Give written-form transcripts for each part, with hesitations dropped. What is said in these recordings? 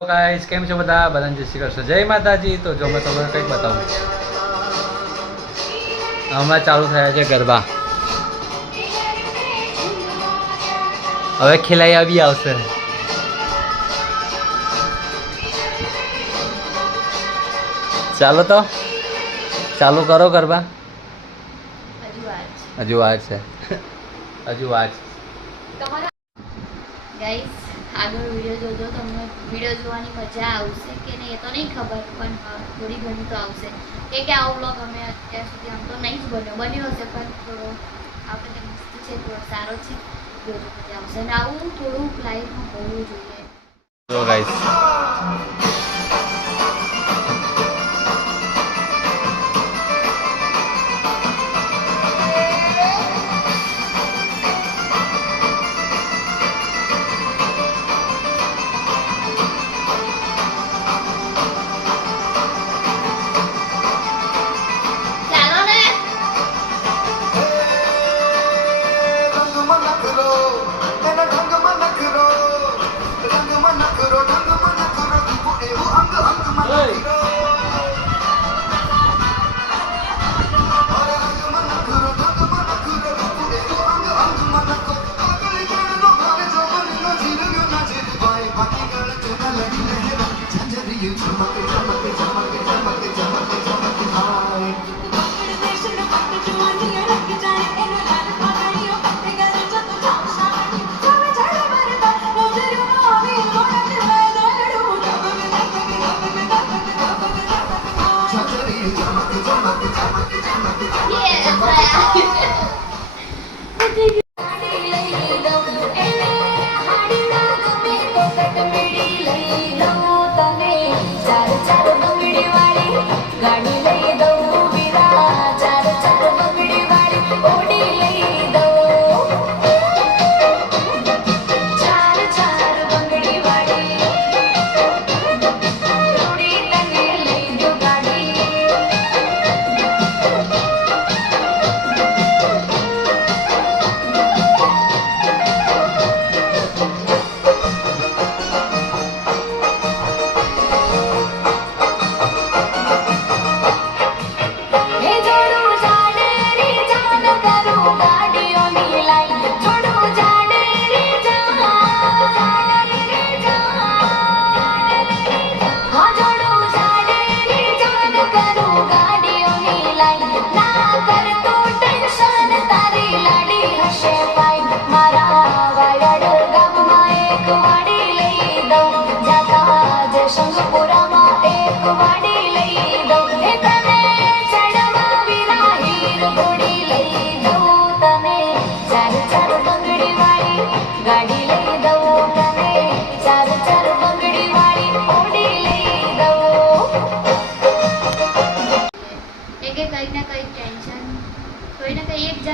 guys કેમ છો બધા બધાને જય શ્રી કૃષ્ણ જય માતાજી તો જો મેં તમને કંઈક બતાવું હમણાં ચાલુ થયા છે ગરબા હવે ખેલાઈ આવી આવશે ચાલો તો ચાલુ કરો ગરબા હજુ વાર છે હજુ વાર ગાઈસ આગળ વિડીયો જોજો તમને વિડીયો જોવાની મજા આવશે કે નહીં એ તો નહીં ખબર પણ થોડી ઘણી તો આવશે કે આવો વ્લોગ અમે અત્યાર સુધી આમ તો નહીં જ બન્યો હશે પણ થોડો આપણે મસ્ત છે થોડો સારો છે જોજો મજા આવશે અને આવું થોડું લાઈફમાં હોવું જોઈએ જો ગાઈસ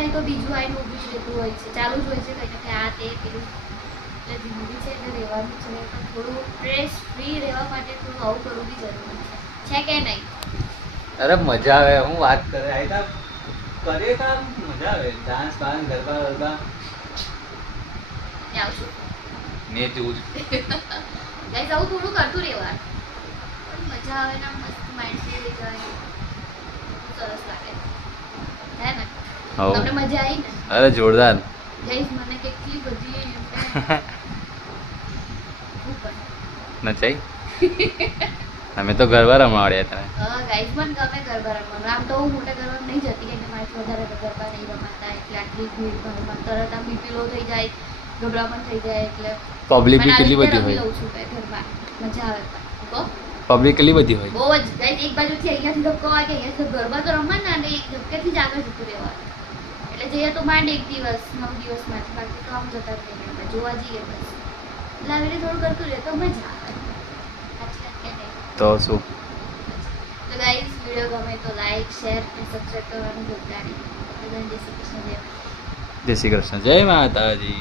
તો બીજું આઈને ઊભું જ રહેતું હોય છે ચાલુ જ હોય છે કંઈ કે આ તે પેલું એટલે જિંદગી છે એટલે રહેવાનું છે પણ થોડું સ્ટ્રેસ ફ્રી રહેવા માટે થોડું આવું કરવું બી જરૂરી છે કે નહીં અરે મજા આવે હું વાત કરે આયતા કરે કામ મજા આવે ડાન્સ બાન્સ ગરબા ગરબા આવશું ને તું ગાઈસ આવું થોડું કરતું રહેવાનું પણ મજા આવે ને મસ્ત માઇન્ડ ફ્રી થઈ જાય સરસ લાગે હે ને તમને મજા આવી ને અરે જોરદાર ગાઈસ મને કેટલી બધી નચાઈ અમે તો ગરબા રમાડ્યા તને હા ગાઈસ મને ગમે ગરબા રમવાનું આમ તો હું મોટા ગરબા નહીં જતી કે મારાથી વધારે ગરબા નહીં રમાતા એટલે આટલી ભીડભાડમાં તરત આમ બીપી લો થઈ જાય ગભરામણ થઈ જાય એટલે પબ્લિક બી કેટલી બધી હોય લઉં છું ગરબા મજા આવે તો પબ્લિક કેટલી બધી હોય બહુ જ ગાઈસ એક બાજુથી અહીંયાથી ધક્કો વાગે અહીંયાથી ગરબા તો રમવાના અને એક ધક્કેથી જ આગળ જતું રહેવાનું એટલે જઈએ તો માંડ 1 દિવસ 9 દિવસ માટે બાકી તો આમ જતા રહીએ જોવા જઈએ બસ એટલે આવી રીતે થોડું કરતું રહે તો મજા આવે તો શું તો ગાઈસ વિડિયો ગમે તો લાઈક શેર અને સબસ્ક્રાઇબ કરવાનું ભૂલતા નહીં જય શ્રી કૃષ્ણ જય જય શ્રી કૃષ્ણ જય માતાજી